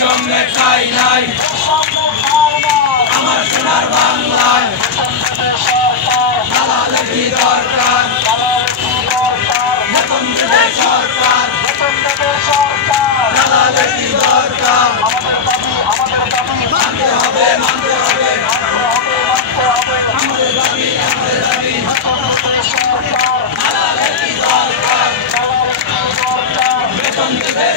বৈষম্যের ঠাঁই নাই আমার সোনার বাংলায় দালালের কি দরকার বেতন দেবে সরকার দালালের কি দরকার মানতে হবে আমাদের দাবি দালালের কি দরকার বেতন দেবে